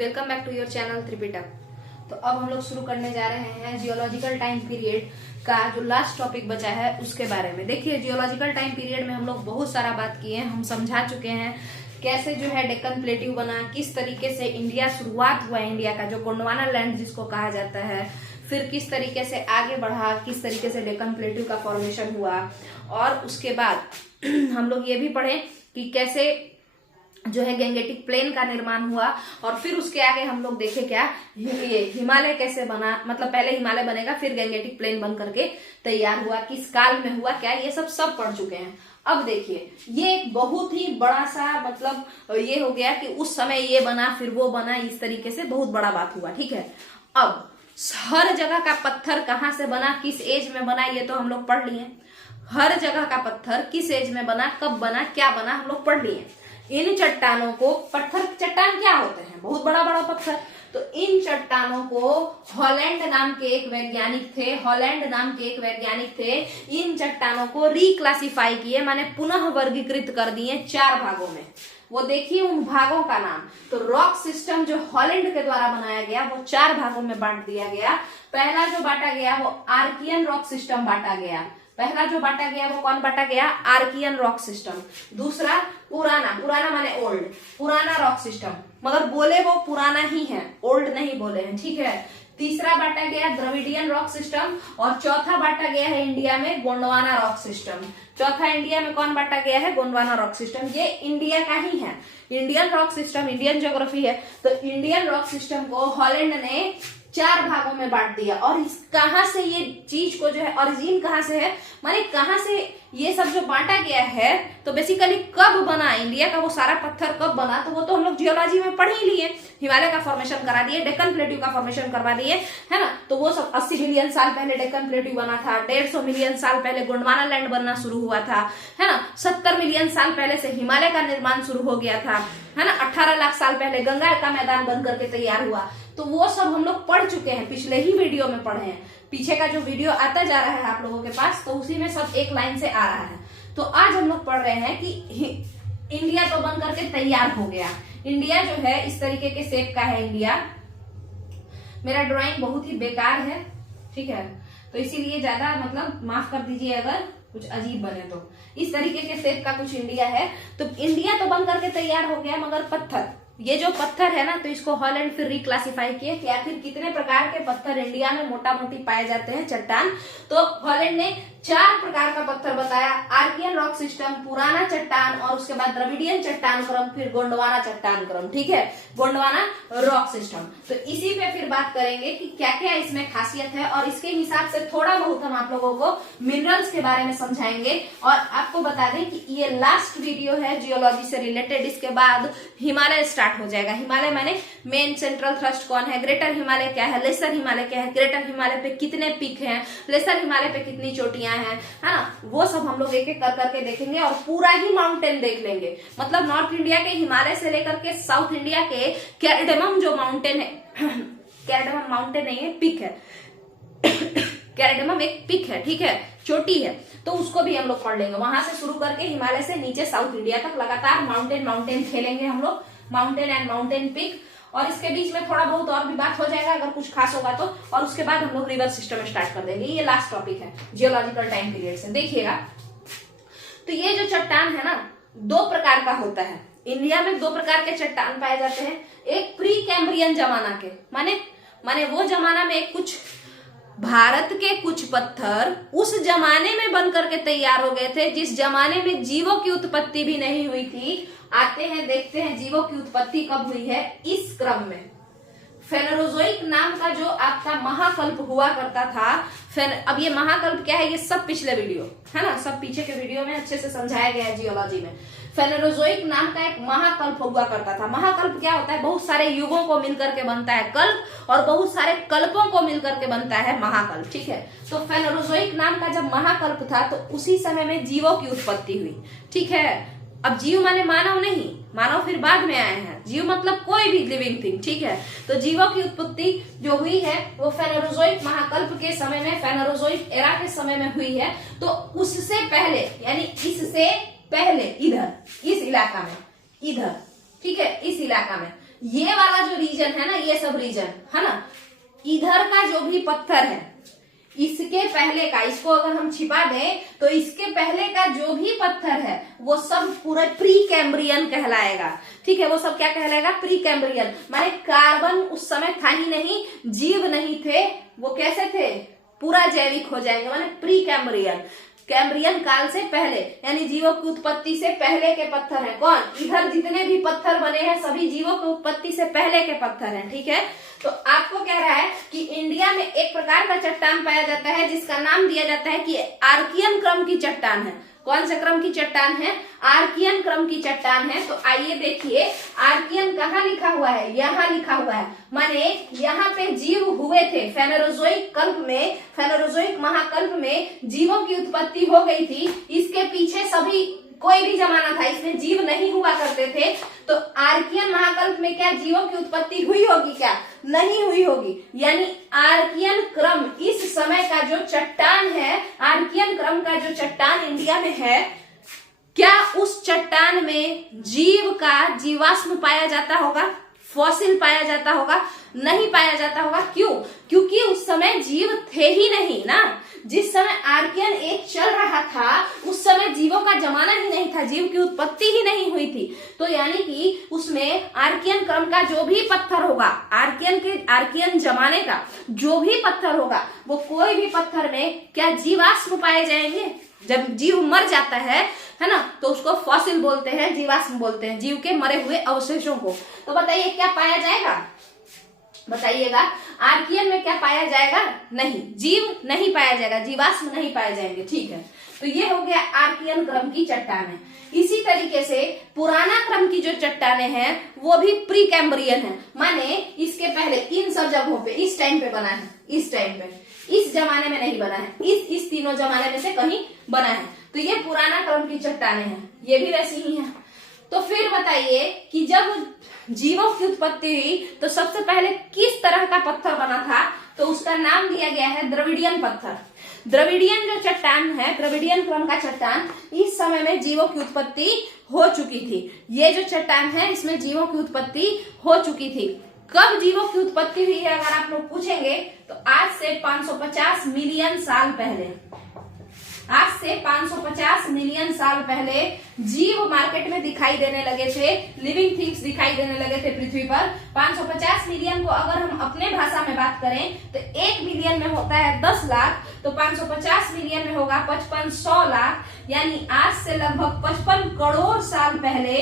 Welcome back to your channel Tripitaka. तो अब हम लोग शुरू करने जा रहे हैं जियोलॉजिकल टाइम पीरियड का जो लास्ट टॉपिक बचा है उसके बारे में। देखिए, जियोलॉजिकल टाइम पीरियड में हम लोग बहुत सारा बात किए हैं, हम समझा चुके हैं कैसे जो है डेक्कन प्लेट्यू बना, किस तरीके से इंडिया शुरुआत हुआ, इंडिया का जो गोंडवाना लैंड जिसको कहा जाता है, फिर किस तरीके से आगे बढ़ा, किस तरीके से डेक्कन प्लेट्यू का फॉर्मेशन हुआ, और उसके बाद हम लोग ये भी पढ़े कि कैसे जो है गैंगेटिक प्लेन का निर्माण हुआ, और फिर उसके आगे हम लोग देखे क्या हिमालय कैसे बना, मतलब पहले हिमालय बनेगा फिर गैंगेटिक प्लेन बन करके तैयार हुआ, किस काल में हुआ, क्या ये सब पढ़ चुके हैं। अब देखिए, ये एक बहुत ही बड़ा सा मतलब ये हो गया कि उस समय ये बना फिर वो बना, इस तरीके से बहुत बड़ा बात हुआ। ठीक है, अब हर जगह का पत्थर कहाँ से बना, किस एज में बना, ये तो हम लोग पढ़ लिए। हर जगह का पत्थर किस एज में बना, कब बना, क्या बना, हम लोग पढ़ लिए। इन चट्टानों को, पत्थर चट्टान क्या होते हैं, बहुत बड़ा बड़ा पत्थर, तो इन चट्टानों को हॉलैंड नाम के एक वैज्ञानिक थे, इन चट्टानों को रिक्लासिफाई किए, माने पुनः वर्गीकृत कर दिए 4 भागों में। वो देखिए उन भागों का नाम, तो रॉक सिस्टम जो हॉलैंड के द्वारा बनाया गया वो 4 भागों में बांट दिया गया। पहला जो बांटा गया वो आर्कियन रॉक सिस्टम बांटा गया, पहला जो बांटा गया वो कौन बांटा गया, आर्कियन रॉक सिस्टम। दूसरा पुराना माने ओल्ड, पुराना रॉक सिस्टम, मगर बोले वो पुराना ही है, ओल्ड नहीं बोले हैं। ठीक है, तीसरा बांटा गया द्रविडियन रॉक सिस्टम, और चौथा बांटा गया है इंडिया में गोंडवाना रॉक सिस्टम। चौथा इंडिया में कौन बांटा गया है, गोंडवाना रॉक सिस्टम, ये इंडिया का ही है। Indian rock system, Indian geography है, तो इंडियन रॉक सिस्टम को हॉलैंड ने 4 भागों में बांट दिया। और इस कहां से ये चीज को जो है ओरिजिन कहां से है, माने कहां से ये सब जो बांटा गया है, तो बेसिकली कब बना इंडिया का वो सारा पत्थर, कब बना, तो वो तो हम लोग जियोलॉजी में पढ़ ही लिए। हिमालय का फॉर्मेशन करा दिए, डेक्कन प्लेट्यू का फॉर्मेशन करवा दिए, है ना। तो वो सब 80 मिलियन साल पहले डेक्कन प्लेट्यू बना था, 150 मिलियन साल पहले गोंडवाना लैंड बनना शुरू हुआ था, है ना। 70 मिलियन साल पहले से हिमालय का निर्माण शुरू हो गया था, है ना। 18 लाख साल पहले गंगा का मैदान बन करके तैयार हुआ। तो वो सब हम लोग पढ़ चुके हैं, पिछले ही वीडियो में पढ़े हैं। पीछे का जो वीडियो आता जा रहा है आप लोगों के पास, तो उसी में सब एक लाइन से आ रहा है। तो आज हम लोग पढ़ रहे हैं कि इंडिया तो बन करके तैयार हो गया। इंडिया जो है इस तरीके के शेप का है इंडिया। मेरा ड्राइंग बहुत ही बेकार है, ठीक है, तो इसीलिए ज्यादा मतलब माफ कर दीजिए अगर कुछ अजीब बने तो। इस तरीके के शेप का कुछ इंडिया है। तो इंडिया तो बन करके तैयार हो गया, मगर पत्थर, ये जो पत्थर है ना, तो इसको हॉलैंड फिर रिक्लासिफाई किए कि आखिर कितने प्रकार के पत्थर इंडिया में मोटा मोटी पाए जाते हैं, चट्टान। तो हॉलैंड ने 4 प्रकार का पत्थर बताया, आर्कियन रॉक सिस्टम, पुराना चट्टान, और उसके बाद द्रविडियन चट्टान क्रम, फिर गोंडवाना चट्टान क्रम। ठीक है, गोंडवाना रॉक सिस्टम। तो इसी पे फिर बात करेंगे कि क्या क्या इसमें खासियत है, और इसके हिसाब से थोड़ा बहुत हम आप लोगों को मिनरल्स के बारे में समझाएंगे। और आपको बता दें कि ये लास्ट वीडियो है जियोलॉजी से रिलेटेड, इसके बाद हिमालय स्टार्ट हो जाएगा। हिमालय माने मेन सेंट्रल थ्रस्ट कौन है, ग्रेटर हिमालय क्या है, लेसर हिमालय क्या है, ग्रेटर हिमालय पे कितने पीक हैं, लेसर हिमालय पे कितनी चोटियां हैं, है ना। वो सब हम लोग एक एक कर करके देखेंगे, और पूरा ही माउंटेन देख लेंगे। मतलब नॉर्थ इंडिया के हिमालय से लेकर के साउथ इंडिया के कैरडेमम जो माउंटेन है, कैरडेमम माउंटेन नहीं है, पीक है, कैरडेमम एक पीक है, ठीक है, चोटी है, तो उसको भी हम लोग पढ़ लेंगे। वहां से शुरू करके हिमालय से नीचे साउथ इंडिया तक लगातार माउंटेन खेलेंगे हम लोग, माउंटेन एंड माउंटेन पीक। और इसके बीच में थोड़ा बहुत और भी बात हो जाएगा अगर कुछ खास होगा तो, और उसके बाद हम लोग रिवर सिस्टम स्टार्ट कर देंगे। ये लास्ट टॉपिक है जियोलॉजिकल टाइम पीरियड से। देखिएगा, तो ये जो चट्टान है ना, 2 प्रकार का होता है। इंडिया में 2 प्रकार के चट्टान पाए जाते हैं। एक प्री कैम्ब्रियन जमाना के, माने वो जमाना में कुछ भारत के कुछ पत्थर उस जमाने में बन करके तैयार हो गए थे, जिस जमाने में जीवों की उत्पत्ति भी नहीं हुई थी। आते हैं, देखते हैं जीवों की उत्पत्ति कब हुई है। इस क्रम में फेनोरोजोइक नाम का जो आपका महाकल्प हुआ करता था। अब ये महाकल्प क्या है, ये सब पिछले वीडियो है ना, सब पीछे के वीडियो में अच्छे से समझाया गया है जियोलॉजी में। फेनोरोजोइक नाम का एक महाकल्प हुआ करता था। महाकल्प क्या होता है, बहुत सारे युगों को मिलकर के बनता है कल्प, और बहुत सारे कल्पों को मिलकर के बनता है महाकल्प। ठीक है, तो फेनोरोजोइक नाम का जब महाकल्प था, तो उसी समय में जीवों की उत्पत्ति हुई। ठीक है, अब जीव माने मानव नहीं, मानव फिर बाद में आए हैं, जीव मतलब कोई भी लिविंग थिंग। ठीक है, तो जीवों की उत्पत्ति जो हुई है वो फेनोरोजोइक महाकल्प के समय में, फेनोरोजोइक एरा के समय में हुई है। तो उससे पहले, यानी इससे पहले इधर इस इलाका में, इधर, ठीक है, इस इलाका में ये वाला जो रीजन है ना, ये सब रीजन है ना, इधर का जो भी पत्थर है इसके पहले का, इसको अगर हम छिपा दें तो इसके पहले का जो भी पत्थर है वो सब पूरा प्री कैम्ब्रियन कहलाएगा। ठीक है, वो सब क्या कहलाएगा? Pre Cambrian. माने कार्बन उस समय था ही नहीं, जीव नहीं थे, वो कैसे थे? पूरा जैविक हो जाएंगे, माने प्री कैम्ब्रियन, कैम्ब्रियन काल से पहले, यानी जीवों की उत्पत्ति से पहले के पत्थर है। कौन? इधर जितने भी पत्थर बने हैं सभी जीवों की उत्पत्ति से पहले के पत्थर हैं। ठीक है, तो आपको कह रहा है कि इंडिया में एक प्रकार का चट्टान पाया जाता है जिसका नाम दिया जाता है कि आर्कियन क्रम की चट्टान है। कौन से क्रम की चट्टान है? आर्कियन क्रम की चट्टान है। तो आइए देखिए, आर्कियन कहाँ लिखा हुआ है? यहाँ लिखा हुआ है, माने यहाँ पे जीव हुए थे। फेनोरोजोइक कल्प में, फेनोरोजोइक महाकल्प में जीवों की उत्पत्ति हो गई थी। इसके पीछे सभी कोई भी जमाना था इसमें जीव नहीं हुआ करते थे। तो आर्कियन महाकल्प में क्या जीवों की उत्पत्ति हुई होगी? क्या नहीं हुई होगी? यानी आर्कियन क्रम, इस समय का जो चट्टान है, आर्कियन क्रम का जो चट्टान इंडिया में है, क्या उस चट्टान में जीव का जीवाश्म पाया जाता होगा? फॉसिल पाया जाता होगा? नहीं पाया जाता होगा। क्यों? क्योंकि उस समय जीव थे ही नहीं ना। जिस समय आर्कियन एज चल रहा था उस समय जीवों का जमाना ही नहीं था, जीव की उत्पत्ति ही नहीं हुई थी। तो यानी कि उसमें आर्कियन क्रम का जो भी पत्थर होगा, आर्कियन जमाने का जो भी पत्थर होगा, वो कोई भी पत्थर में क्या जीवाश्म पाए जाएंगे? जब जीव मर जाता है ना, तो उसको फॉसिल बोलते हैं, जीवाश्म बोलते हैं, जीव के मरे हुए अवशेषों को। तो बताइए क्या पाया जाएगा? बताइएगा, आर्कियन में क्या पाया जाएगा? नहीं, जीव नहीं पाया जाएगा, जीवाश्म नहीं पाए जाएंगे। ठीक है, तो ये हो गया आर्कियन क्रम की चट्टानें। इसी तरीके से पुराना क्रम की जो चट्टानें हैं वो भी प्री कैम्ब्रियन है, माने इसके पहले इन सब जगहों पे इस टाइम पे बना है, इस टाइम पे, इस जमाने में नहीं बना है, इस तीनों जमाने में से कहीं बना है। तो ये पुराना क्रम की चट्टानें हैं, ये भी वैसी ही हैं। तो फिर बताइए कि जब जीवों की उत्पत्ति हुई तो सबसे पहले किस तरह का पत्थर बना था? तो उसका नाम दिया गया है द्रविडियन पत्थर। द्रविडियन जो चट्टान है, द्रविडियन क्रम का चट्टान, इस समय में जीवों की उत्पत्ति हो चुकी थी। ये जो चट्टान है इसमें जीवों की उत्पत्ति हो चुकी थी। कब जीवों की उत्पत्ति हुई है अगर आप लोग पूछेंगे तो आज से 550 मिलियन साल पहले, आज से 550 मिलियन साल पहले जीव मार्केट में दिखाई देने लगे थे, लिविंग थिंग्स दिखाई देने लगे थे पृथ्वी पर। 550 मिलियन को अगर हम अपने भाषा में बात करें तो 1 बिलियन में होता है 10 लाख, तो 550 मिलियन में होगा 5500 लाख, यानी आज से लगभग 55 करोड़ साल पहले,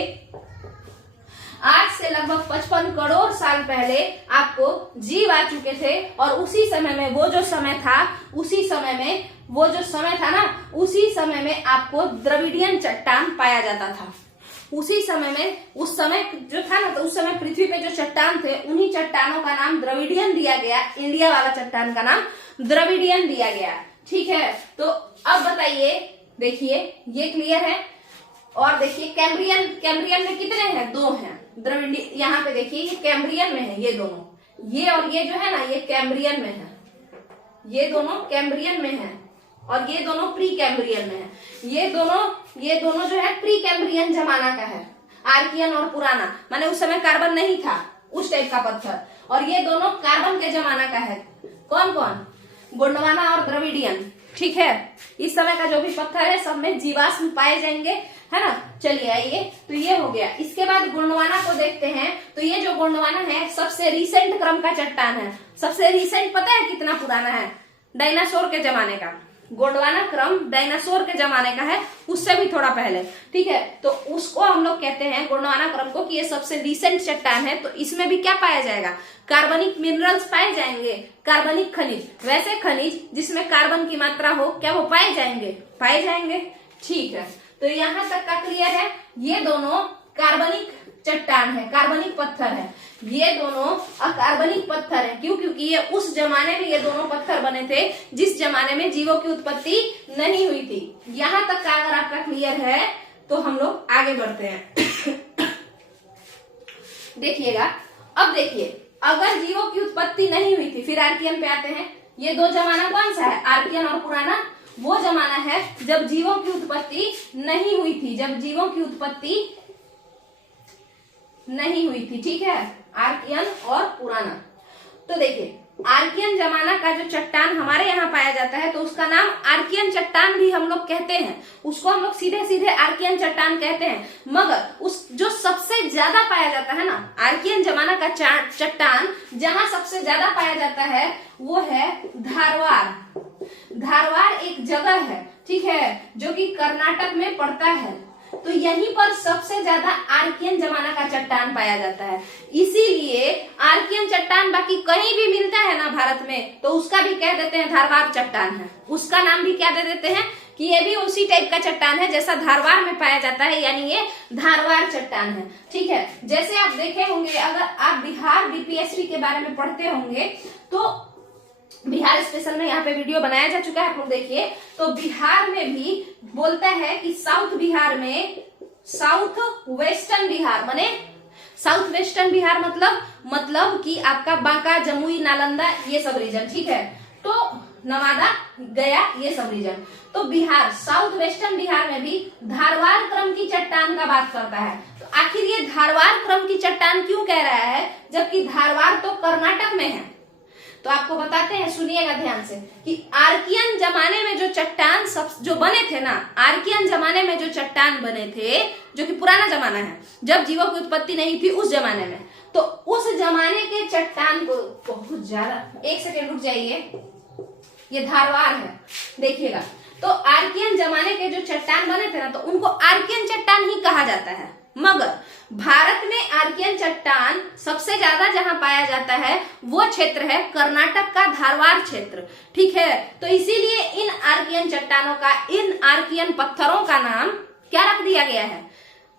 आज से लगभग 55 करोड़ साल पहले आपको जीव आ चुके थे। और उसी समय में वो जो समय था, उसी समय में वो जो समय था ना, उसी समय में आपको द्रविडियन चट्टान पाया जाता था। उसी समय में, उस समय जो था ना, तो उस समय पृथ्वी पे जो चट्टान थे उन्हीं चट्टानों का नाम द्रविडियन दिया गया। इंडिया वाला चट्टान का नाम द्रविडियन दिया गया। ठीक है, तो अब बताइए, देखिए ये क्लियर है। और देखिए कैम्ब्रियन, कैम्ब्रियन में कितने हैं? 2 हैं। द्रविडियन यहाँ पे देखिए ये कैम्ब्रियन में है, ये दोनों, ये और ये जो है ना, ये कैम्ब्रियन में है, ये दोनों कैम्ब्रियन में है और ये दोनों प्री कैम्ब्रियन में है। ये दोनों जो है प्री कैम्ब्रियन जमाना का है, आर्कियन और पुराना, माने उस समय कार्बन नहीं था, उस टाइप का पत्थर। और ये दोनों कार्बन के जमाना का है। कौन कौन? गोंडवाना और द्रविडियन। ठीक है, इस समय का जो भी पत्थर है सब में जीवाश्म पाए जाएंगे, है ना। चलिए आइए, तो ये हो गया। इसके बाद गोंडवाना को देखते हैं। तो ये जो गोंडवाना है सबसे रिसेंट क्रम का चट्टान है। सबसे रिसेंट पता है कितना पुराना है? डायनासोर के जमाने का। गोंडवाना क्रम डायनासोर के जमाने का है, उससे भी थोड़ा पहले। ठीक है, तो उसको हम लोग कहते हैं गोंडवाना क्रम को कि ये सबसे रिसेंट चट्टान है। तो इसमें भी क्या पाया जाएगा? कार्बनिक मिनरल्स पाए जाएंगे, कार्बनिक खनिज, वैसे खनिज जिसमें कार्बन की मात्रा हो, क्या वो पाए जाएंगे? पाए जाएंगे। ठीक है, तो यहाँ तक का क्लियर है। ये दोनों कार्बनिक चट्टान है, कार्बनिक पत्थर है। ये दोनों अकार्बनिक पत्थर है। क्यों? क्योंकि ये उस जमाने में ये दोनों पत्थर बने थे जिस जमाने में जीवों की उत्पत्ति नहीं हुई थी। यहाँ तक का अगर आपका क्लियर है तो हम लोग आगे बढ़ते हैं। देखिएगा, अब देखिए, अगर जीवों की उत्पत्ति नहीं हुई थी, फिर आर्कियन पे आते हैं। ये 2 जमाना कौन सा है? आर्कियन और पुराना। वो जमाना है जब जीवों की उत्पत्ति नहीं हुई थी, जब जीवों की उत्पत्ति नहीं हुई थी। ठीक है, आर्कियन और पुराना। तो देखिए आर्कियन जमाना का जो चट्टान हमारे यहाँ पाया जाता है तो उसका नाम आर्कियन चट्टान भी हम लोग कहते हैं, उसको हम लोग सीधे सीधे आर्कियन चट्टान कहते हैं। मगर उस जो सबसे ज्यादा पाया जाता है ना आर्कियन जमाना का चट्टान जहां सबसे ज्यादा पाया जाता है वो है धारवाड़। धारवाड़ एक जगह है, ठीक है, जो कि कर्नाटक में पड़ता है। तो यहीं पर सबसे ज्यादा आर्कियन जमाना का चट्टान पाया जाता है। इसीलिए आर्कियन चट्टान बाकी कहीं भी मिलता है ना भारत में तो उसका भी कह देते हैं धारवाड़ चट्टान है, उसका नाम भी क्या दे देते हैं कि ये भी उसी टाइप का चट्टान है जैसा धारवाड़ में पाया जाता है, यानी ये धारवाड़ चट्टान है। ठीक है, जैसे आप देखे होंगे अगर आप बिहार बीपीएससी के बारे में पढ़ते होंगे तो बिहार स्पेशल में यहाँ पे वीडियो बनाया जा चुका है, आप लोग देखिए। तो बिहार में भी बोलता है कि साउथ बिहार में, साउथ वेस्टर्न बिहार माने साउथ वेस्टर्न बिहार मतलब कि आपका बांका, जमुई, नालंदा ये सब रीजन, ठीक है, तो नवादा, गया ये सब रीजन। तो बिहार साउथ वेस्टर्न बिहार में भी धारवाड़ क्रम की चट्टान का बात करता है। तो आखिर ये धारवाड़ क्रम की चट्टान क्यों कह रहा है जबकि धारवाड़ तो कर्नाटक में है? तो आपको बताते हैं, सुनिएगा ध्यान से कि आर्कियन जमाने में जो चट्टान सब जो बने थे ना, आर्कियन जमाने में जो चट्टान बने थे जो कि पुराना जमाना है जब जीवों की उत्पत्ति नहीं थी उस जमाने में, तो उस जमाने के चट्टान को बहुत ज्यादा, एक सेकेंड रुक जाइए, ये धारवाड़ है देखिएगा। तो आर्कियन जमाने के जो चट्टान बने थे ना तो उनको आर्कियन चट्टान ही कहा जाता है। मगर भारत में आर्कियन चट्टान सबसे ज्यादा जहां पाया जाता है वो क्षेत्र है कर्नाटक का धारवाड़ क्षेत्र, ठीक है। तो इसीलिए इन आर्कियन चट्टानों का, इन आर्कियन पत्थरों का नाम क्या रख दिया गया है,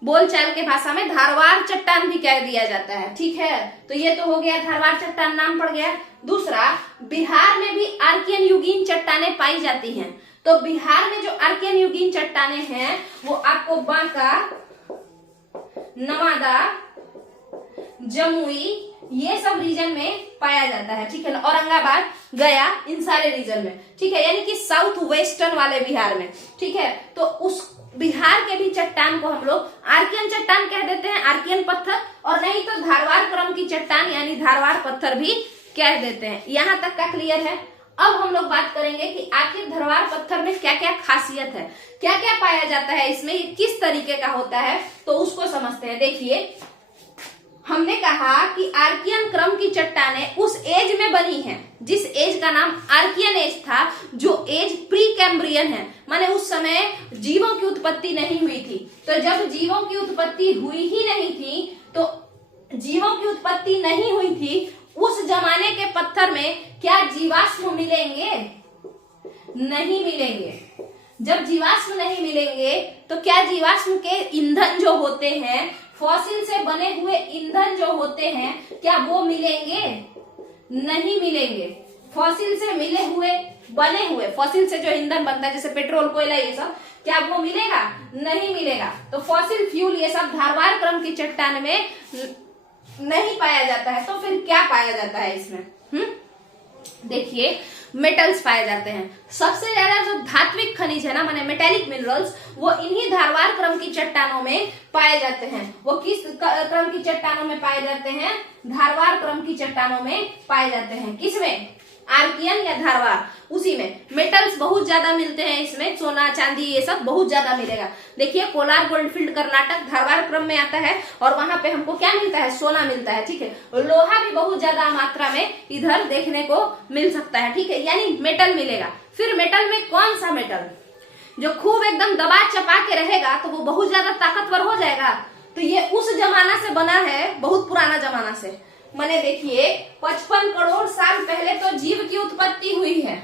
बोलचाल के भाषा में धारवाड़ चट्टान भी कह दिया जाता है, ठीक है। तो ये तो हो गया धारवाड़ चट्टान नाम पड़ गया। दूसरा, बिहार में भी आर्कियन युगीन चट्टानें पाई जाती हैं। तो बिहार में जो आर्कियन युगीन चट्टानें हैं वो आपको बांका, नवादा, जमुई ये सब रीजन में पाया जाता है, ठीक है, औरंगाबाद, गया इन सारे रीजन में, ठीक है, यानी कि साउथ वेस्टर्न वाले बिहार में, ठीक है। तो उस बिहार के भी चट्टान को हम लोग आर्कियन चट्टान कह देते हैं, आर्कियन पत्थर, और नहीं तो धारवाड़ क्रम की चट्टान यानी धारवाड़ पत्थर भी कह देते हैं। यहां तक का क्लियर है। अब हम लोग बात करेंगे कि आखिर धारवाड़ पत्थर में क्या क्या खासियत है, क्या क्या पाया जाता है इसमें, किस तरीके का होता है, तो उसको समझते हैं। देखिए हमने कहा कि आर्कियन क्रम की चट्टानें उस एज में बनी हैं जिस एज का नाम आर्कियन एज था, जो एज प्री कैम्ब्रियन है, माने उस समय जीवों की उत्पत्ति नहीं हुई थी। तो जब जीवों की उत्पत्ति हुई ही नहीं थी, तो जीवों की उत्पत्ति नहीं हुई थी उस जमाने के पत्थर में क्या जीवाश्म मिलेंगे? नहीं मिलेंगे। जब जीवाश्म नहीं मिलेंगे तो क्या जीवाश्म के ईंधन जो होते हैं, फॉसिल से बने हुए ईंधन जो होते हैं, क्या वो मिलेंगे? नहीं मिलेंगे। फॉसिल से मिले हुए, बने हुए, फॉसिल से जो ईंधन बनता है जैसे पेट्रोल, कोयला, ये सब, क्या वो मिलेगा? नहीं मिलेगा। तो फॉसिल फ्यूल ये सब धारवाड़ क्रम की चट्टान में नहीं पाया जाता है। तो फिर क्या पाया जाता है इसमें? देखिए मेटल्स पाए जाते हैं। सबसे ज्यादा जो धात्विक खनिज है ना, माने मेटेलिक मिनरल्स, वो इन्हीं धारवाड़ क्रम की चट्टानों में पाए जाते हैं। वो किस क्रम की चट्टानों में पाए जाते हैं? धारवाड़ क्रम की चट्टानों में पाए जाते हैं। किसमें? आर्कियन या धारवाड़, उसी में मेटल्स बहुत ज्यादा मिलते हैं इसमें, सोना, चांदी ये सब बहुत ज्यादा मिलेगा। देखिए कोलार गोल्डफील्ड कर्नाटक धारवाड़ क्रम में आता है और वहां पे हमको क्या मिलता है? सोना मिलता है, ठीक है। लोहा भी बहुत ज्यादा मात्रा में इधर देखने को मिल सकता है, ठीक है, यानी मेटल मिलेगा। फिर मेटल में कौन सा मेटल जो खूब एकदम दबा चपा के रहेगा तो वो बहुत ज्यादा ताकतवर हो जाएगा? तो ये उस जमाना से बना है, बहुत पुराना जमाना से। मैंने देखिए 55 करोड़ साल पहले तो जीव की उत्पत्ति हुई है,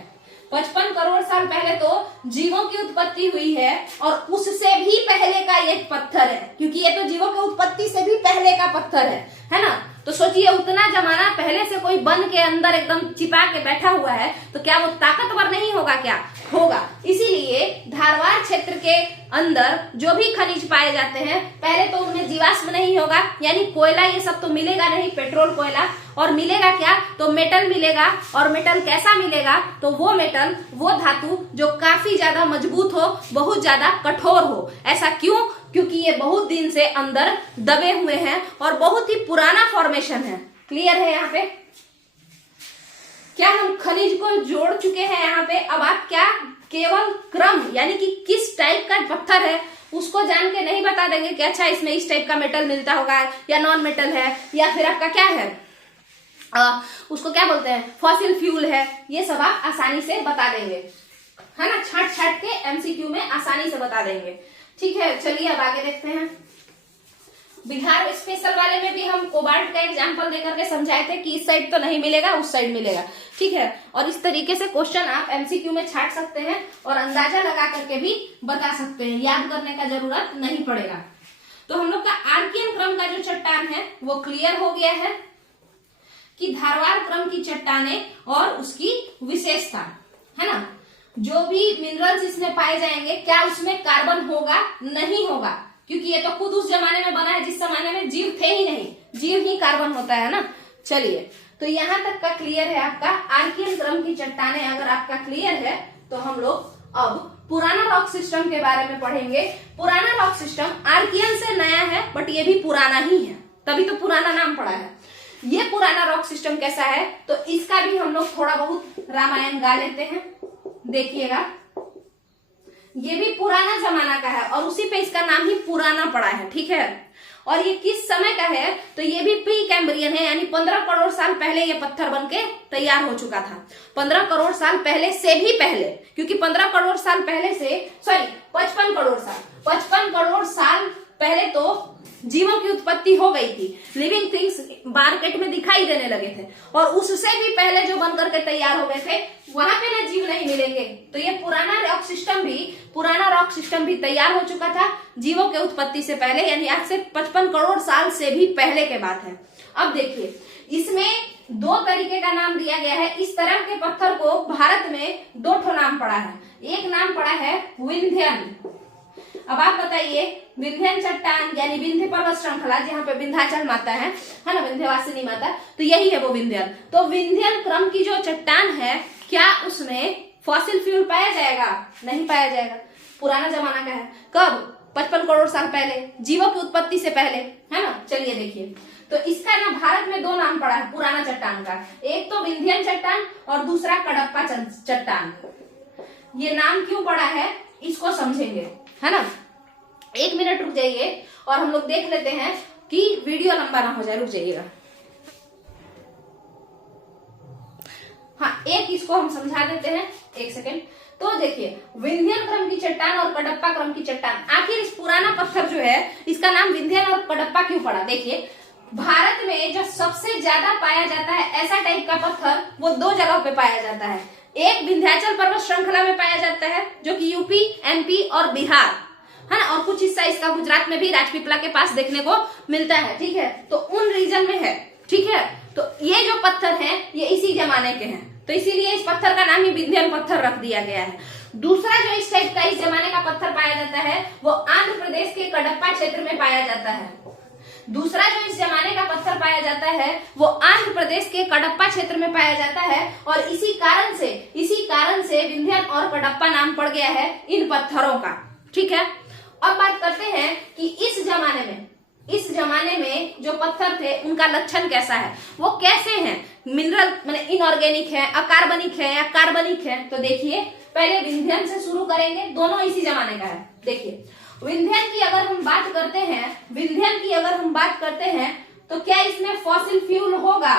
55 करोड़ साल पहले तो जीवों की उत्पत्ति हुई है, और उससे भी पहले का ये पत्थर है, क्योंकि ये तो जीवों की उत्पत्ति से भी पहले का पत्थर है ना। तो सोचिए उतना जमाना पहले से कोई बन के अंदर एकदम छिपा के बैठा हुआ है, तो क्या वो ताकतवर नहीं होगा क्या? होगा। इसीलिए धारवाड़ क्षेत्र के अंदर जो भी खनिज पाए जाते हैं, पहले तो उनमें जीवाश्म नहीं होगा, यानी कोयला ये सब तो मिलेगा नहीं, पेट्रोल कोयला, और मिलेगा क्या, तो मेटल मिलेगा। और मेटल कैसा मिलेगा, तो वो मेटल, वो धातु जो काफी ज्यादा मजबूत हो, बहुत ज्यादा कठोर हो। ऐसा क्यों, क्योंकि ये बहुत दिन से अंदर दबे हुए हैं और बहुत ही पुराना फॉर्मेशन है। क्लियर है यहाँ पे? क्या हम खनिज को जोड़ चुके हैं यहाँ पे? अब आप क्या केवल क्रम यानी कि किस टाइप का पत्थर है उसको जान के नहीं बता देंगे कि अच्छा इसमें इस टाइप का मेटल मिलता होगा या नॉन मेटल है या फिर आपका क्या है, उसको क्या बोलते हैं, फॉसिल फ्यूल है, ये सब आप आसानी से बता देंगे, है ना, छाट छाट के एमसीक्यू में आसानी से बता देंगे। ठीक है, चलिए अब आगे देखते हैं। बिहार स्पेशल वाले में भी हम कोबाल्ट का एग्जांपल देकर के समझाए थे कि इस साइड तो नहीं मिलेगा, उस साइड मिलेगा। ठीक है, और इस तरीके से क्वेश्चन आप एमसीक्यू में छाट सकते हैं और अंदाजा लगा करके भी बता सकते हैं, याद करने का जरूरत नहीं पड़ेगा। तो हम लोग का आर्कियन क्रम का जो चट्टान है वो क्लियर हो गया है कि धारवाड़ क्रम की चट्टानें और उसकी विशेषता, है ना, जो भी मिनरल्स इसमें पाए जाएंगे क्या उसमें कार्बन होगा, नहीं होगा, क्योंकि ये तो खुद उस जमाने में बना है जिस जमाने में जीव थे ही नहीं, जीव ही कार्बन होता है ना। चलिए, तो यहाँ तक का क्लियर है आपका आर्कियन क्रम की चट्टानें। अगर आपका क्लियर है तो हम लोग अब पुराना रॉक सिस्टम के बारे में पढ़ेंगे। पुराना रॉक सिस्टम आर्कियन से नया है, बट ये भी पुराना ही है, तभी तो पुराना नाम पड़ा है। ये पुराना रॉक सिस्टम कैसा है, तो इसका भी हम लोग थोड़ा बहुत रामायण गा लेते हैं, देखिएगा। ये भी पुराना जमाना का है और उसी पे इसका नाम ही पुराना पड़ा है। ठीक है, और ये किस समय का है, तो ये भी प्री कैम्ब्रियन है, यानी 15 करोड़ साल पहले ये पत्थर बनके तैयार हो चुका था। 15 करोड़ साल पहले से भी पहले, क्योंकि 15 करोड़ साल पहले से, सॉरी 55 करोड़ साल पहले तो जीवों की उत्पत्ति हो गई थी, लिविंग थिंग्स मार्केट में दिखाई देने लगे थे, और उससे भी पहले जो बन करके तैयार हो गए थे वहां पे ना जीव नहीं मिलेंगे। तो ये पुराना रॉक सिस्टम भी तैयार हो चुका था जीवों के उत्पत्ति से पहले, यानी आज से 55 करोड़ साल से भी पहले के बात है। अब देखिए, इसमें 2 तरीके का नाम दिया गया है। इस तरह के पत्थर को भारत में 2 ठो नाम पड़ा है। एक नाम पड़ा है विंध्यन। अब आप बताइए, विंध्यन चट्टान यानी विंध्य पर्वत श्रृंखला, जहाँ पे विंध्याचल माता है ना, विंध्यवासिनी माता, तो यही है वो विंध्यन। तो विंध्यन क्रम की जो चट्टान है, क्या उसमें फॉसिल फ्यूल पाया जाएगा? नहीं पाया जाएगा, पुराना जमाना का है। कब? 55 करोड़ साल पहले, जीवों की उत्पत्ति से पहले, है ना। चलिए देखिए, तो इसका ना भारत में 2 नाम पड़ा है पुराना चट्टान का, एक तो विंध्यन चट्टान और दूसरा कडप्पा चट्टान। ये नाम क्यों पड़ा है इसको समझेंगे, है ना। 1 मिनट रुक जाइए और हम लोग देख लेते हैं कि वीडियो लंबा ना हो जाए। रुक जाइएगा, हाँ, एक इसको हम समझा देते हैं, 1 सेकेंड। तो देखिए, विंध्यन क्रम की चट्टान और कडप्पा क्रम की चट्टान, आखिर इस पुराना पत्थर जो है इसका नाम विंध्यन और कडप्पा क्यों पड़ा? देखिए, भारत में जो सबसे ज्यादा पाया जाता है ऐसा टाइप का पत्थर, वो 2 जगह पे पाया जाता है। एक विंध्याचल पर्वत श्रृंखला में पाया जाता है, जो कि यूपी, एमपी और बिहार, है ना, और कुछ हिस्सा इसका गुजरात में भी राजपीपला के पास देखने को मिलता है। ठीक है, तो उन रीजन में है। ठीक है, तो ये जो पत्थर हैं ये इसी जमाने के हैं, तो इसीलिए इस पत्थर का नाम ही विंध्यन पत्थर रख दिया गया है। दूसरा जो इस टाइप का इस जमाने का पत्थर पाया जाता है वो आंध्र प्रदेश के कडप्पा क्षेत्र में पाया जाता है। दूसरा जो इस जमाने का पत्थर पाया जाता है वो आंध्र प्रदेश के कडप्पा क्षेत्र में पाया जाता है, और इसी कारण से विंध्यन और कडप्पा नाम पड़ गया है इन पत्थरों का। ठीक है, अब बात करते हैं कि इस जमाने में जो पत्थर थे उनका लक्षण कैसा है, वो कैसे हैं, मिनरल माने इनऑर्गेनिक है, अकार्बनिक है या कार्बनिक है। तो देखिए, पहले विंध्यन से शुरू करेंगे, दोनों इसी जमाने का है। देखिए, विंध्यन की अगर हम बात करते हैं तो क्या इसमें फॉसिल फ्यूल होगा?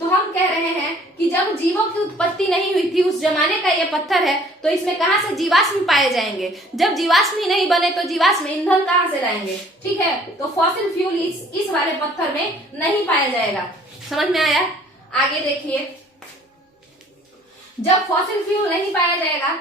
तो हम कह रहे हैं कि जब जीवों की उत्पत्ति नहीं हुई थी, उस जमाने का ये पत्थर है, तो इसमें कहां से जीवाश्म पाए जाएंगे? जब जीवाश्म ही नहीं बने तो जीवाश्म ईंधन कहां से लाएंगे? ठीक है, तो फॉसिल फ्यूल इस वाले पत्थर में नहीं पाया जाएगा। समझ में आया? आगे देखिए, जब फॉसिल फ्यूल नहीं पाया जाएगा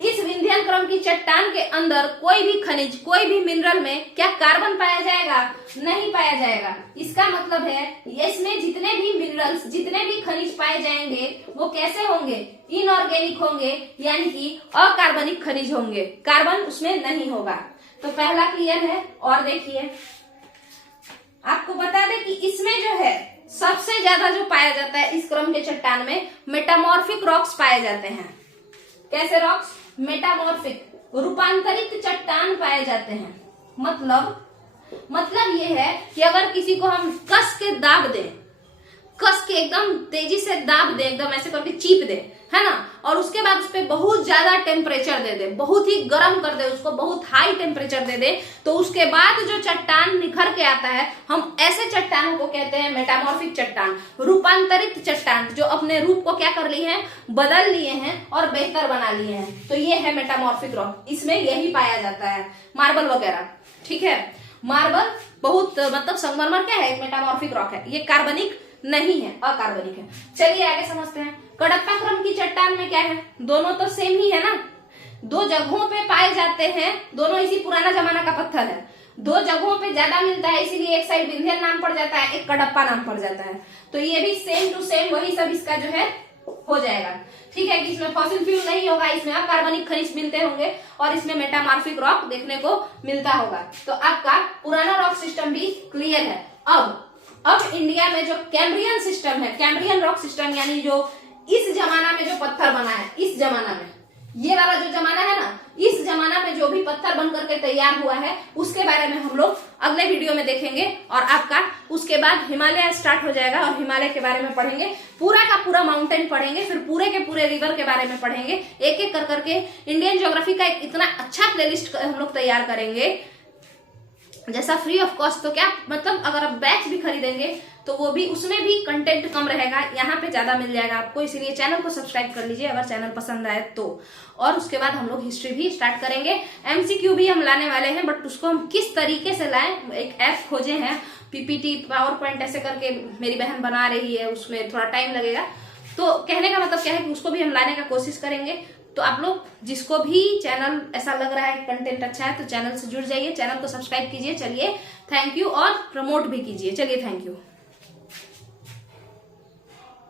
इस विंध्यन क्रम की चट्टान के अंदर कोई भी खनिज, कोई भी मिनरल में क्या कार्बन पाया जाएगा? नहीं पाया जाएगा। इसका मतलब है इसमें जितने भी मिनरल्स, जितने भी खनिज पाए जाएंगे वो कैसे होंगे? इनऑर्गेनिक होंगे, यानी कि अकार्बनिक खनिज होंगे, कार्बन उसमें नहीं होगा। तो पहला क्लियर है। और देखिए आपको बता दें कि इसमें जो है सबसे ज्यादा जो पाया जाता है इस क्रम के चट्टान में मेटामॉर्फिक रॉक्स पाए जाते हैं। कैसे रॉक्स? मेटामॉर्फिक, रूपांतरित चट्टान पाए जाते हैं। मतलब ये है कि अगर किसी को हम कस के दाब दें, कस के एकदम तेजी से दाब दे, एकदम ऐसे करके चीप दे, है ना, और उसके बाद उस पर बहुत ज्यादा टेम्परेचर दे दे, बहुत ही गर्म कर दे उसको, बहुत हाई टेम्परेचर दे दे, तो उसके बाद जो चट्टान निखर के आता है, हम ऐसे चट्टानों को कहते हैं मेटामॉर्फिक चट्टान, रूपांतरित चट्टान, जो अपने रूप को क्या कर लिए हैं? बदल लिए हैं और बेहतर बना लिए हैं। तो ये है मेटामॉर्फिक रॉक, इसमें यही पाया जाता है। मार्बल वगैरह, ठीक है, मार्बल बहुत मतलब संगमरमर क्या है? एक मेटामॉर्फिक रॉक है, ये कार्बनिक नहीं है, अकार्बनिक है। चलिए आगे समझते हैं। कडप्पा क्रम की चट्टान में क्या है? दोनों तो सेम ही है ना, दो जगहों पे पाए जाते हैं, दोनों इसी पुराना जमाना का पत्थर है, दो जगहों पे ज्यादा मिलता है, इसीलिए एक साइड विंध्यन नाम पड़ जाता है, एक कडप्पा नाम पड़ जाता है। तो ये भी सेम टू सेम वही सब इसका जो है हो जाएगा। ठीक है कि इसमें फॉसिल फ्यूल नहीं होगा, इसमें अकार्बनिक खनिज मिलते होंगे और इसमें मेटामॉर्फिक रॉक देखने को मिलता होगा। तो आपका पुराना रॉक सिस्टम भी क्लियर है। अब इंडिया में जो कैम्ब्रियन सिस्टम है, कैम्ब्रियन रॉक सिस्टम, यानी जो इस जमाना में जो पत्थर बना है, इस जमाना में, ये वाला जो जमाना है ना, इस जमाना में जो भी पत्थर बन करके तैयार हुआ है उसके बारे में हम लोग अगले वीडियो में देखेंगे। और आपका उसके बाद हिमालय स्टार्ट हो जाएगा और हिमालय के बारे में पढ़ेंगे, पूरा का पूरा माउंटेन पढ़ेंगे, फिर पूरे के पूरे रिवर के बारे में पढ़ेंगे, एक एक कर करके। इंडियन ज्योग्राफी का एक इतना अच्छा प्लेलिस्ट हम लोग तैयार करेंगे, जैसा फ्री ऑफ कॉस्ट। तो क्या मतलब अगर आप बैच भी खरीदेंगे तो वो भी, उसमें भी कंटेंट कम रहेगा, यहाँ पे ज्यादा मिल जाएगा आपको। इसीलिए चैनल को सब्सक्राइब कर लीजिए अगर चैनल पसंद आए तो। और उसके बाद हम लोग हिस्ट्री भी स्टार्ट करेंगे। एमसीक्यू भी हम लाने वाले हैं, बट उसको हम किस तरीके से लाएं, एक ऐप खोजे हैं, पीपीटी, पावर पॉइंट ऐसे करके मेरी बहन बना रही है, उसमें थोड़ा टाइम लगेगा। तो कहने का मतलब क्या है कि उसको भी हम लाने का कोशिश करेंगे। तो आप लोग जिसको भी चैनल ऐसा लग रहा है कंटेंट अच्छा है तो चैनल से जुड़ जाइए, चैनल को सब्सक्राइब कीजिए। चलिए थैंक यू, और प्रमोट भी कीजिए। चलिए थैंक यू।